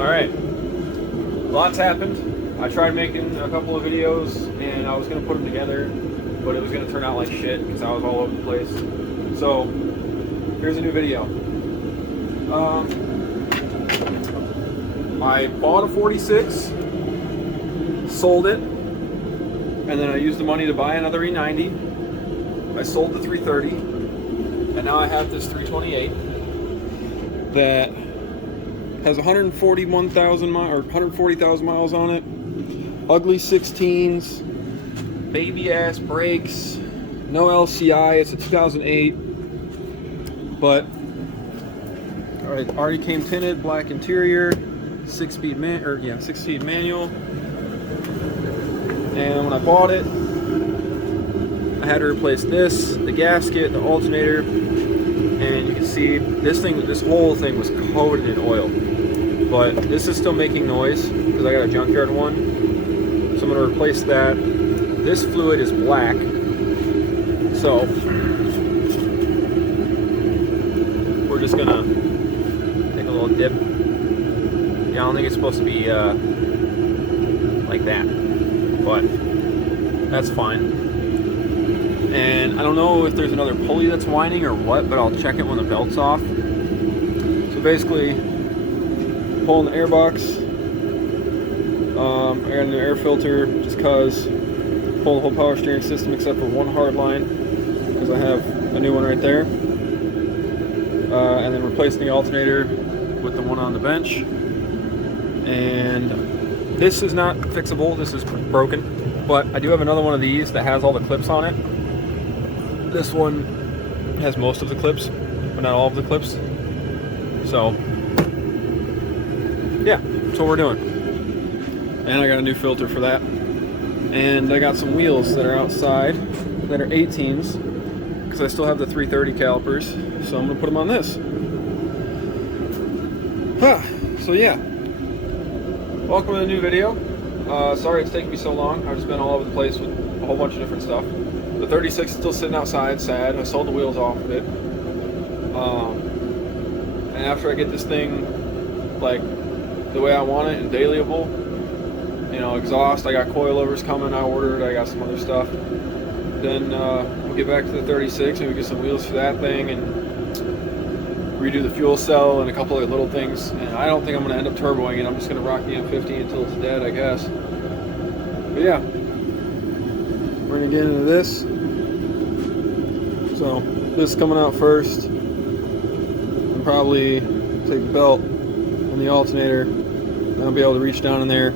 Alright, lots happened. I tried making a couple of videos and I was going to put them together, but it was going to turn out like shit because I was all over the place. So, here's a new video. I bought a 46, sold it, and then I used the money to buy another E90. I sold the 330, and now I have this 328 that has 141,000 miles or 140,000 miles on it. Ugly 16s, baby ass brakes, no LCI. It's a 2008, but alright, already came tinted, black interior, 6-speed manual. And when I bought it, I had to replace this, the gasket, the alternator, and you can see this whole thing was coated in oil. But this is still making noise because I got a junkyard one. So I'm going to replace that. This fluid is black. So we're just going to take a little dip. Yeah, I don't think it's supposed to be like that. But that's fine. And I don't know if there's another pulley that's whining or what, but I'll check it when the belt's off. So basically, pulling the air box, air in the air filter, just cause pull the whole power steering system except for one hard line, because I have a new one right there. And then replacing the alternator with the one on the bench. And this is not fixable, this is broken, but I do have another one of these that has all the clips on it. This one has most of the clips, but not all of the clips. So yeah, that's what we're doing. And I got a new filter for that. And I got some wheels that are outside that are 18s, because I still have the 330 calipers, so I'm gonna put them on this. So yeah, welcome to the new video. Sorry it's taking me so long. I've just been all over the place with a whole bunch of different stuff. The 36 is still sitting outside, sad. I sold the wheels off of it. And after I get this thing like the way I want it and dailyable, you know, exhaust, I got coilovers coming, I ordered, I got some other stuff. Then we'll get back to the 36 and we get some wheels for that thing and redo the fuel cell and a couple of little things. And I don't think I'm going to end up turboing it. I'm just going to rock the M50 until it's dead, I guess. But yeah, we're going to get into this. So this is coming out first. And probably take the belt and the alternator, and I'll be able to reach down in there,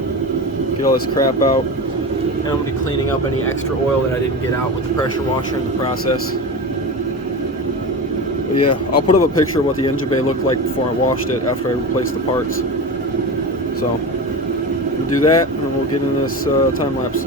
get all this crap out, and I'm going to be cleaning up any extra oil that I didn't get out with the pressure washer in the process. But yeah, I'll put up a picture of what the engine bay looked like before I washed it after I replaced the parts. So we'll do that, and then we'll get into this time lapse.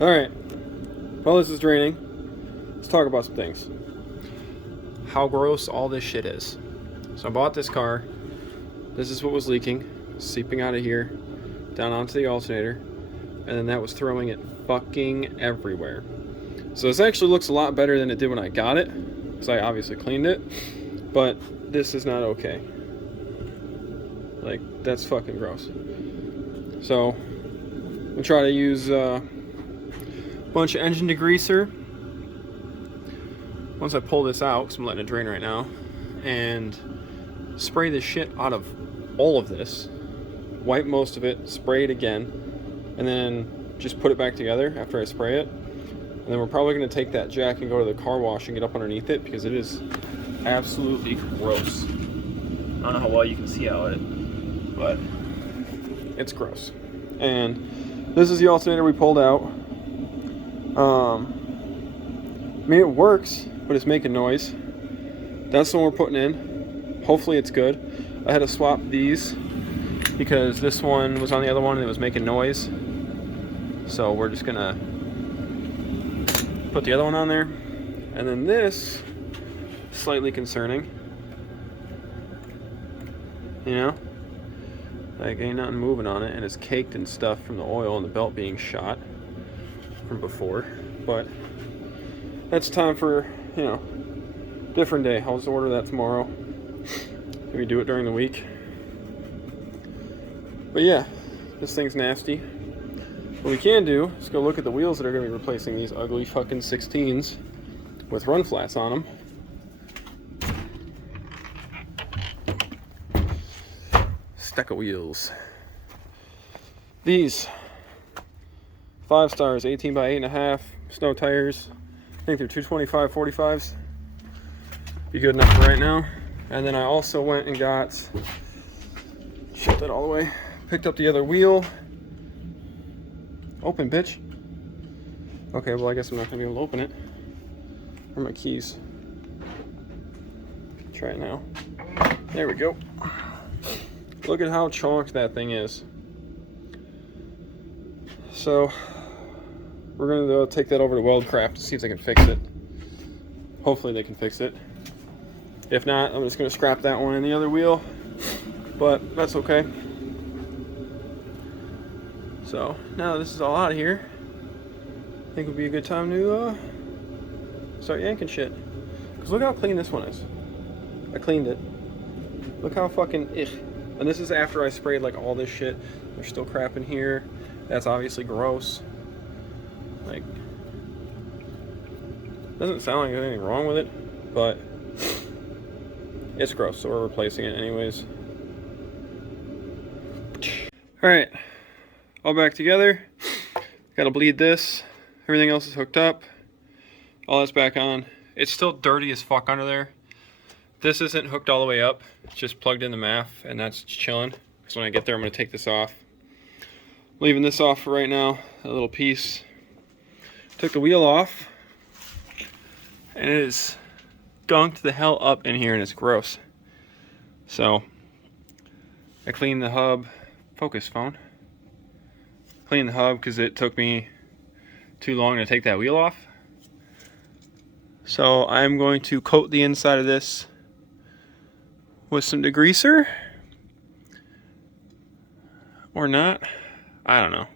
Alright, while this is draining, let's talk about some things. How gross all this shit is. So I bought this car. This is what was leaking, seeping out of here, down onto the alternator, and then that was throwing it fucking everywhere. So this actually looks a lot better than it did when I got it, because I obviously cleaned it, but this is not okay. Like, that's fucking gross. So, I'm gonna try to use bunch of engine degreaser once I pull this out, because I'm letting it drain right now, and spray the shit out of all of this, wipe most of it, spray it again, and then just put it back together after I spray it. And then we're probably going to take that jack and go to the car wash and get up underneath it, because it is absolutely gross. I don't know how well you can see out it, but it's gross. And this is the alternator we pulled out. I mean, it works, but it's making noise. That's the one we're putting in. Hopefully it's good. I had to swap these because this one was on the other one and it was making noise. So we're just gonna put the other one on there. And then this, slightly concerning. You know? Like, ain't nothing moving on it, and it's caked in stuff from the oil and the belt being shot from before. But that's time for, you know, different day. I'll just order that tomorrow. Maybe do it during the week. But yeah, this thing's nasty. What we can do is go look at the wheels that are going to be replacing these ugly fucking 16s with run flats on them. Stack of wheels. These 5 stars, 18 by 8.5 snow tires. I think they're 225 45s. Be good enough for right now. And then I also went and got, shut that all the way, picked up the other wheel. Open, bitch. Okay, well I guess I'm not gonna be able to open it. Where are my keys? Try it now. There we go. Look at how chonked that thing is. So we're gonna take that over to Weldcraft to see if they can fix it. Hopefully they can fix it. If not, I'm just gonna scrap that one and the other wheel, but that's okay. So now that this is all out of here, I think it would be a good time to start yanking shit. Cause look how clean this one is. I cleaned it. Look how fucking And this is after I sprayed like all this shit. There's still crap in here. That's obviously gross. Like, doesn't sound like there's anything wrong with it, but it's gross, so we're replacing it anyways. Alright, all back together. Gotta bleed this. Everything else is hooked up. All that's back on. It's still dirty as fuck under there. This isn't hooked all the way up. It's just plugged in the MAF, and that's chilling. So when I get there, I'm gonna take this off. Leaving this off for right now, a little piece. Took the wheel off, and it is gunked the hell up in here, and it's gross. So I cleaned the hub. Focus, phone. Cleaned the hub because it took me too long to take that wheel off. So I'm going to coat the inside of this with some degreaser. Or not. I don't know.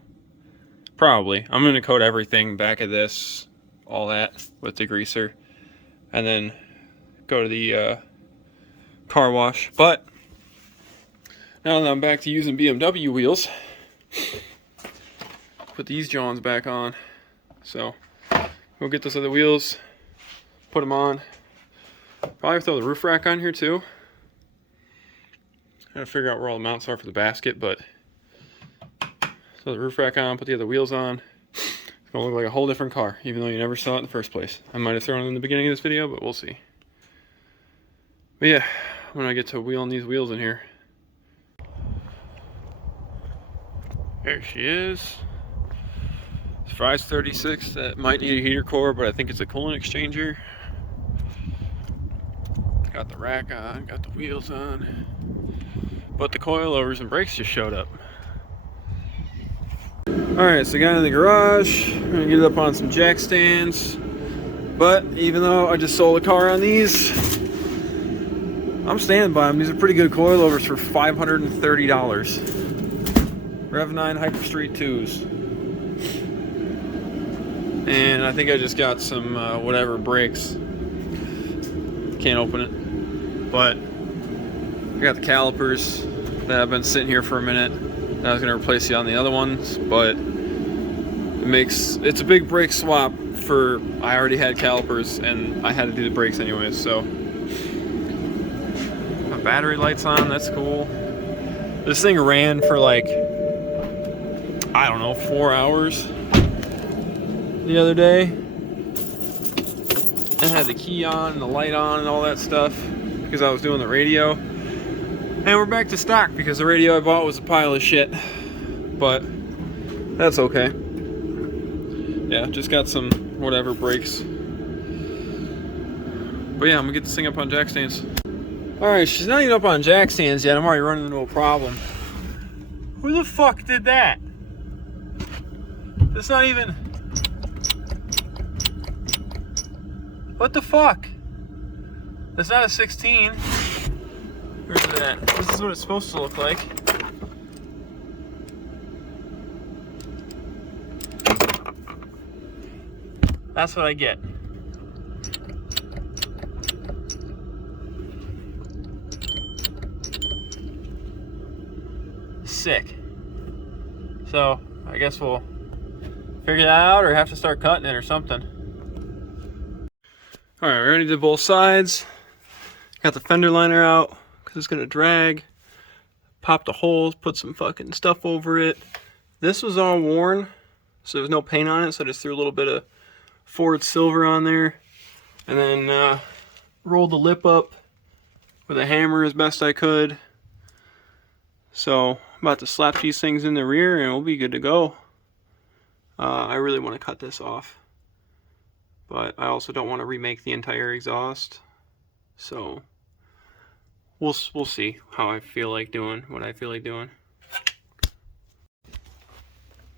Probably. I'm going to coat everything back of this, all that, with degreaser. And then go to the car wash. But now that I'm back to using BMW wheels, put these Johns back on. So we'll get those other wheels, put them on. Probably throw the roof rack on here too. Gotta figure out where all the mounts are for the basket, but throw the roof rack on, put the other wheels on. It's gonna look like a whole different car, even though you never saw it in the first place. I might have thrown it in the beginning of this video, but we'll see. But yeah, I'm gonna get to wheeling these wheels in here. There she is. It's Fry's 36 that might need a heater core, but I think it's a coolant exchanger. Got the rack on, got the wheels on. But the coilovers and brakes just showed up. Alright, so got in the garage. I'm gonna get it up on some jack stands. But even though I just sold a car on these, I'm standing by them. These are pretty good coilovers for $530. Rev 9 Hyper Street 2s. And I think I just got some whatever brakes. Can't open it. But I got the calipers that have been sitting here for a minute. I was gonna replace it on the other ones, but it's a big brake swap for, I already had calipers and I had to do the brakes anyways, so. My battery light's on, that's cool. This thing ran for like, I don't know, 4 hours the other day. And had the key on and the light on and all that stuff because I was doing the radio. And we're back to stock because the radio I bought was a pile of shit. But that's okay. Yeah, just got some whatever brakes. But yeah, I'm gonna get this thing up on jack stands. Alright, she's not even up on jack stands yet. I'm already running into a problem. Who the fuck did that? That's not even... What the fuck? That's not a 16. Where's it at? This is what it's supposed to look like. That's what I get. Sick. So, I guess we'll figure that out or have to start cutting it or something. Alright, we already did both sides. Got the fender liner out because it's going to drag. Popped the holes, put some fucking stuff over it. This was all worn, so there's no paint on it, so I just threw a little bit of Ford silver on there. And then rolled the lip up with a hammer as best I could. So I'm about to slap these things in the rear and we'll be good to go. I really want to cut this off, but I also don't want to remake the entire exhaust. So we'll see how I feel like doing, what I feel like doing.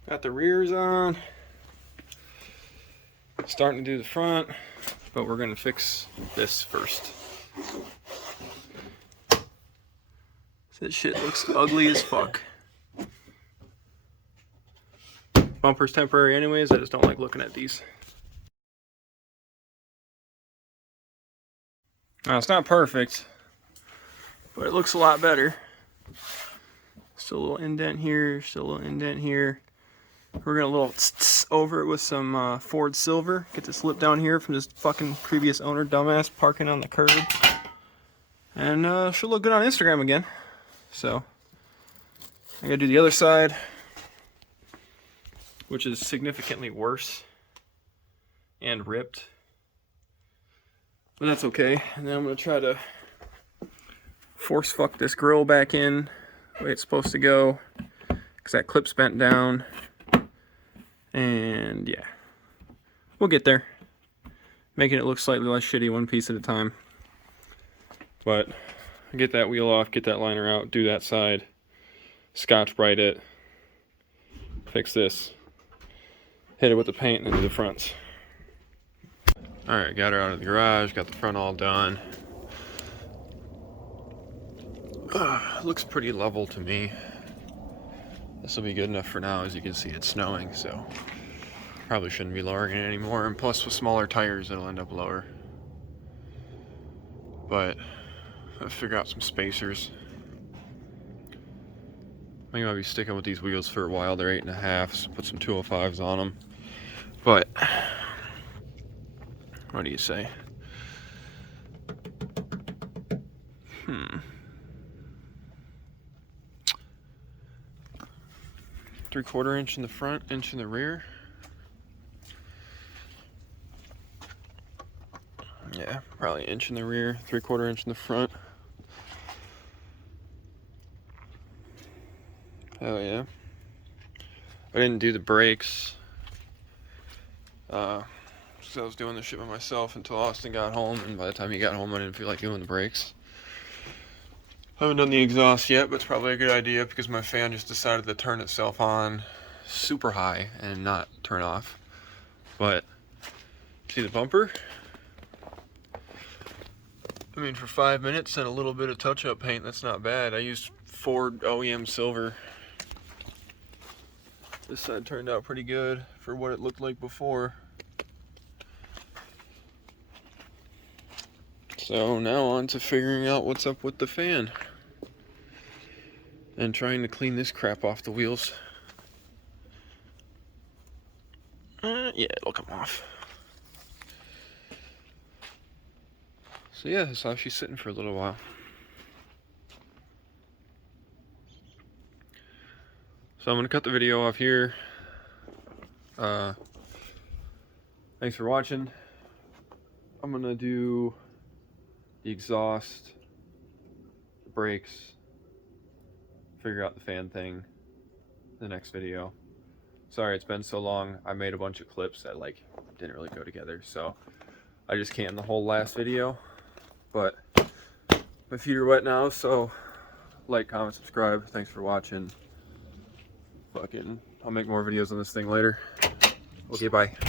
Got the rears on. Starting to do the front, but we're gonna fix this first. That shit looks ugly as fuck. Bumper's temporary anyways, I just don't like looking at these. Now it's not perfect, but it looks a lot better. Still a little indent here, still a little indent here. We're gonna little over it with some Ford silver. Get this lip down here from this fucking previous owner, dumbass, parking on the curb. And she'll look good on Instagram again. So I gotta do the other side, which is significantly worse and ripped, but that's okay. And then I'm gonna try to force fuck this grill back in the way it's supposed to go, because that clip's bent down. And yeah, we'll get there, making it look slightly less shitty one piece at a time. But get that wheel off, get that liner out, do that side, Scotch-Brite it, fix this, hit it with the paint, and do the fronts. Alright, got her out of the garage, got the front all done. Looks pretty level to me. This will be good enough for now. As you can see, it's snowing, so probably shouldn't be lowering it anymore. And plus with smaller tires, it'll end up lower. But I'll figure out some spacers. I think I'll be sticking with these wheels for a while. They're 8.5, so put some 205s on them. But what do you say? 3/4 inch in the front, inch in the rear. Yeah, probably an inch in the rear, 3/4 inch in the front. Oh yeah. I didn't do the brakes. So I was doing the shit by myself until Austin got home, and by the time he got home I didn't feel like doing the brakes. I haven't done the exhaust yet, but it's probably a good idea because my fan just decided to turn itself on super high and not turn off. But see the bumper? I mean, for 5 minutes and a little bit of touch-up paint, that's not bad. I used Ford OEM silver. This side turned out pretty good for what it looked like before. So now on to figuring out what's up with the fan. And trying to clean this crap off the wheels. Yeah, it'll come off. So yeah, that's how she's sitting for a little while. So I'm gonna cut the video off here. Thanks for watching. I'm gonna do the exhaust, the brakes, figure out the fan thing the next video. Sorry it's been so long. I made a bunch of clips that like didn't really go together, so I just canned the whole last video. But my feet are wet now, so like, comment, subscribe. Thanks for watching. I'll make more videos on this thing later. Okay, bye.